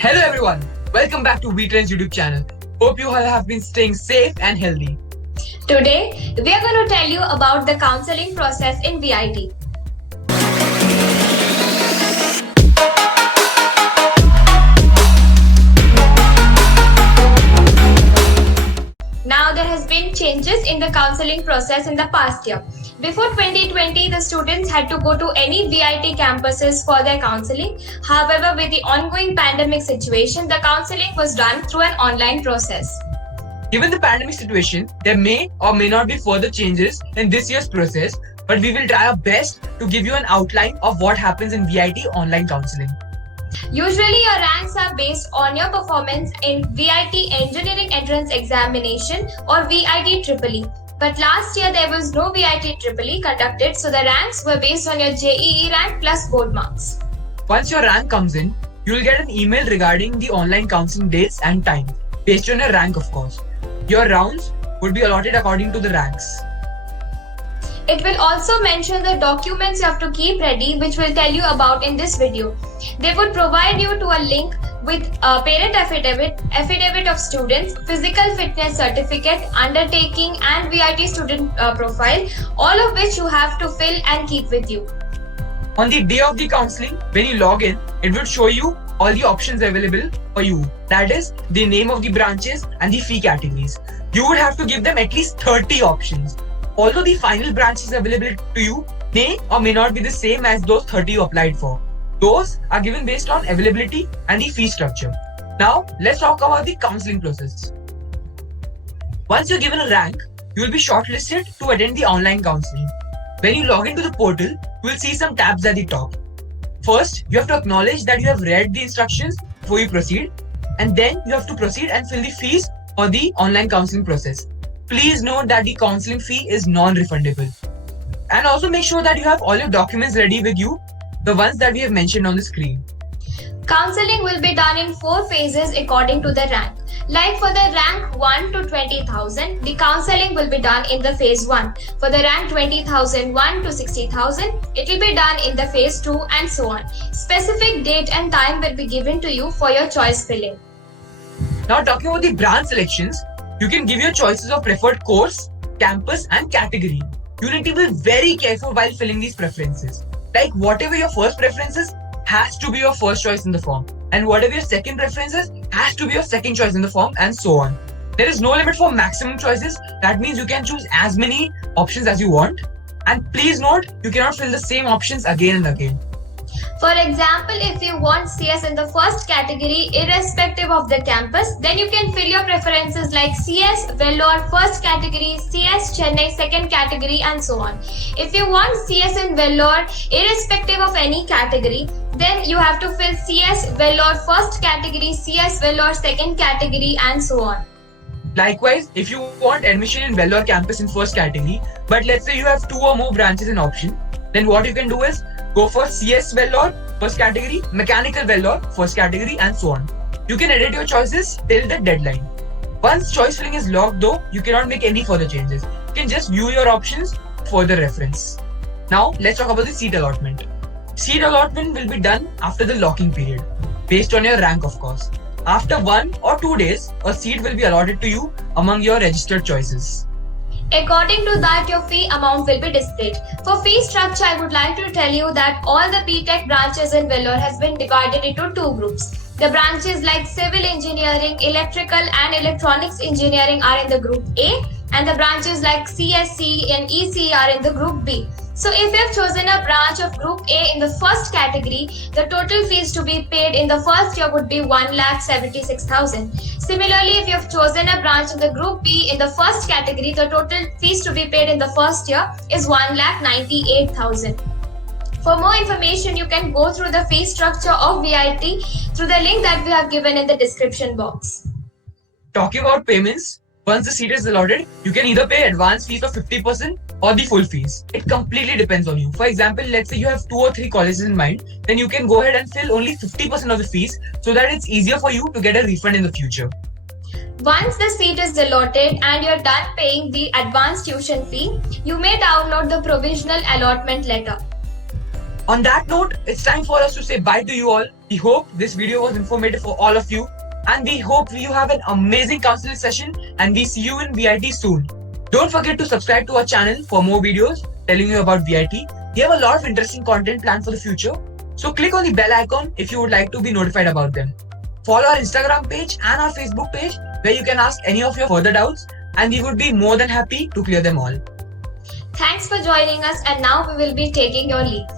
Hello everyone, welcome back to VTrends YouTube channel. Hope you all have been staying safe and healthy. Today, we are going to tell you about the counseling process in VIT. Now, there has been changes in the counseling process in the past year. Before 2020, the students had to go to any VIT campuses for their counseling. However, with the ongoing pandemic situation, the counseling was done through an online process. Given the pandemic situation, there may or may not be further changes in this year's process, but we will try our best to give you an outline of what happens in VIT online counseling. Usually, your ranks are based on your performance in VIT Engineering Entrance Examination or VIT EEE. But last year, there was no VIT EEE conducted, so the ranks were based on your JEE rank plus board marks. Once your rank comes in, you will get an email regarding the online counseling dates and time, based on your rank of course. Your rounds would be allotted according to the ranks. It will also mention the documents you have to keep ready, which we'll tell you about in this video. They would provide you to a link with a parent affidavit of students, physical fitness certificate, undertaking and VIT student profile, all of which you have to fill and keep with you. On the day of the counseling, when you log in, it will show you all the options available for you. That is, the name of the branches and the fee categories. You would have to give them at least 30 options. Although the final branches available to you may or may not be the same as those 30 you applied for. Those are given based on availability and the fee structure. Now, let's talk about the counseling process. Once you're given a rank, you will be shortlisted to attend the online counseling. When you log into the portal, you will see some tabs at the top. First, you have to acknowledge that you have read the instructions before you proceed, and then you have to proceed and fill the fees for the online counseling process. Please note that the counseling fee is non-refundable. And also make sure that you have all your documents ready with you, the ones that we have mentioned on the screen. Counseling will be done in 4 phases according to the rank. Like for the rank 1 to 20,000, the counseling will be done in the phase 1. For the rank 20,001 to 60,000, it will be done in the phase 2 and so on. Specific date and time will be given to you for your choice filling. Now talking about the branch selections, you can give your choices of preferred course, campus and category. You need to be very careful while filling these preferences. Like whatever your first preferences has to be your first choice in the form, and whatever your second preferences has to be your second choice in the form, and so on. There is no limit for maximum choices. That means you can choose as many options as you want. And please note, you cannot fill the same options again and again. For example, if you want CS in the first category, irrespective of the campus, then you can fill your preferences like CS Vellore first category, CS Chennai second category, and so on. If you want CS in Vellore, irrespective of any category, then you have to fill CS Vellore first category, CS Vellore second category, and so on. Likewise, if you want admission in Vellore campus in first category, but let's say you have 2 or more branches in option, then what you can do is go for CS Vellore first category, Mechanical Vellore first category, and so on. You can edit your choices till the deadline. Once choice filling is locked though, you cannot make any further changes. You can just view your options for the reference. Now let's talk about the seat allotment. Seat allotment will be done after the locking period, based on your rank of course. After 1 or 2 days, a seat will be allotted to you among your registered choices. According to that, your fee amount will be displayed. For fee structure, I would like to tell you that all the BTech branches in Vellore has been divided into 2 groups. The branches like Civil Engineering, Electrical and Electronics Engineering are in the group A, and the branches like CSC and EC are in the group B. So if you have chosen a branch of Group A in the first category, the total fees to be paid in the first year would be 1,76,000. Similarly, if you have chosen a branch in the Group B in the first category, the total fees to be paid in the first year is 1,98,000. For more information, you can go through the fee structure of VIT through the link that we have given in the description box. Talking about payments, once the seat is allotted, you can either pay advance fees of 50% or the full fees. It completely depends on you. For example, let's say you have 2 or 3 colleges in mind, then you can go ahead and fill only 50% of the fees so that it's easier for you to get a refund in the future. Once the seat is allotted and you're done paying the advance tuition fee, you may download the provisional allotment letter. On that note, it's time for us to say bye to you all. We hope this video was informative for all of you, and we hope you have an amazing counseling session, and we see you in VIT soon. Don't forget to subscribe to our channel for more videos telling you about VIT. We have a lot of interesting content planned for the future, so click on the bell icon if you would like to be notified about them. Follow our Instagram page and our Facebook page where you can ask any of your further doubts, and we would be more than happy to clear them all. Thanks for joining us, and now we will be taking your leave.